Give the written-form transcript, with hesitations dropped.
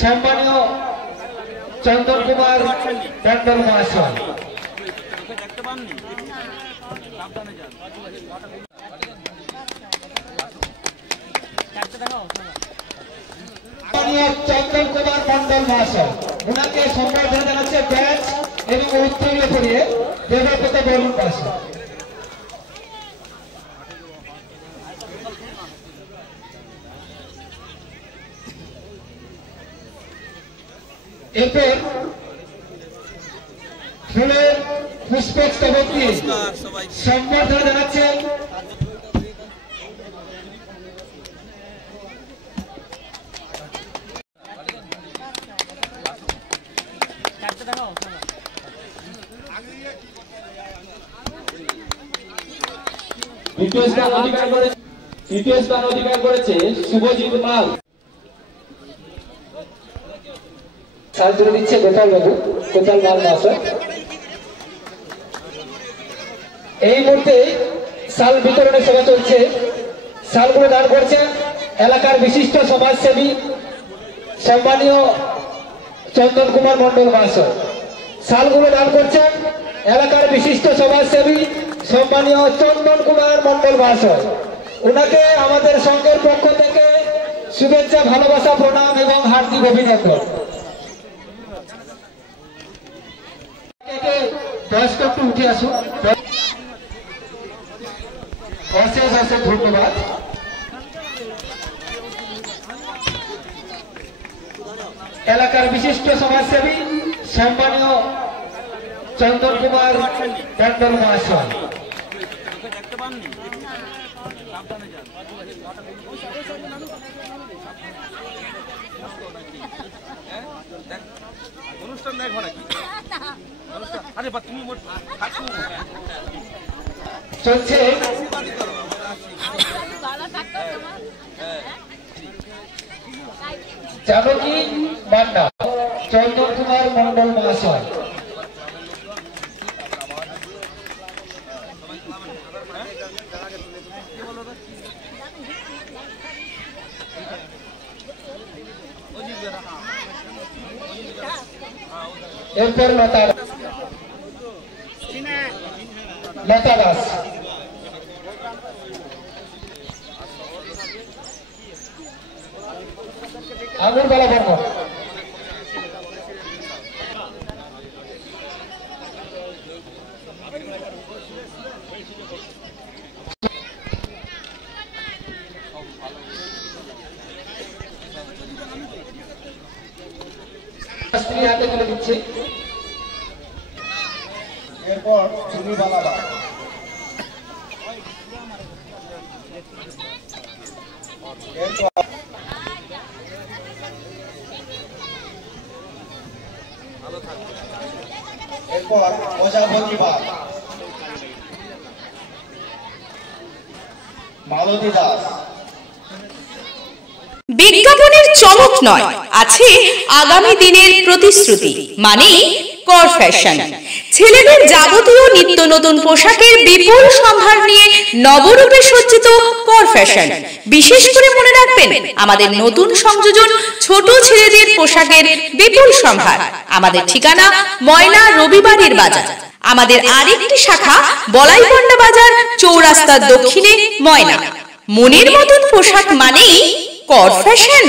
সম্মানীয় চন্দন কুমার মন্ডল মহাশয়। চন্দন কুমার মন্ডল মহাশয় ওনাকে সম্বর্ধনা জানাচ্ছে ব্যাচ এবং উত্তীর্ণ করিয়ে দেবব্রত বরুণ মহাশয়। এরপর ফুলের পুষ্পস্তবক দিয়ে সম্বর্ধনা জানাচ্ছেন দ্বিতীয় স্থান অধিকার করেছে শুভজিৎ মাল। সাল তুলে দিচ্ছে গোপাল বাবু, গোপাল মাল মহাশয়। এই মুহূর্তে সাল বিতরণের সভা চলছে। সালগুলো দান করছেন এলাকার বিশিষ্ট সমাজসেবী সম্মানীয় চন্দন কুমার মন্ডল মহাশয়। সালগুলো দান করছেন এলাকার বিশিষ্ট সমাজসেবী সম্মানীয় চন্দন কুমার মন্ডল মহাশয়। ওনাকে আমাদের সংঘের পক্ষ থেকে শুভেচ্ছা, ভালোবাসা, প্রণাম এবং হার্দিক অভিনন্দন। বয়স্ক একটু উঠে আসুন। অশেষ অশেষ ধন্যবাদ। এলাকার বিশিষ্ট সমাজসেবী সম্মানীয় চন্দন কুমার মন্ডল মহাশয়। চলছে জানকী মান্ডা চন্দন কুমার মন্ডল মহাশয়। এরপর লতা দাস, আঙুরবালা বর্গ। স্ত্রী হাতে তুলে দিচ্ছে। এরপর চুনিবালা দাস, এরপর প্রজাপতি বাগ, মালতী দাস। বিজ্ঞাপনের চমক নয়, আছে আগামী দিনের প্রতিশ্রুতি, মানে কর ফ্যাশন। ছেলেদের যাবতীয় নিত্য নতুন পোশাকের বিপুল সম্ভার নিয়ে নবরূপে সজ্জিত কর ফ্যাশন। বিশেষ করে মনে রাখবেন, আমাদের নতুন সংযোজন ছোট ছেলেদের পোশাকের বিপুল সম্ভার। আমাদের ঠিকানা ময়না রবিবারের বাজার। আমাদের আরেকটি শাখা বলাইপন্ডা বাজার, চৌরাস্তার দক্ষিণে ময়না। মনের মতন পোশাক মানেই কর ফ্যাশন।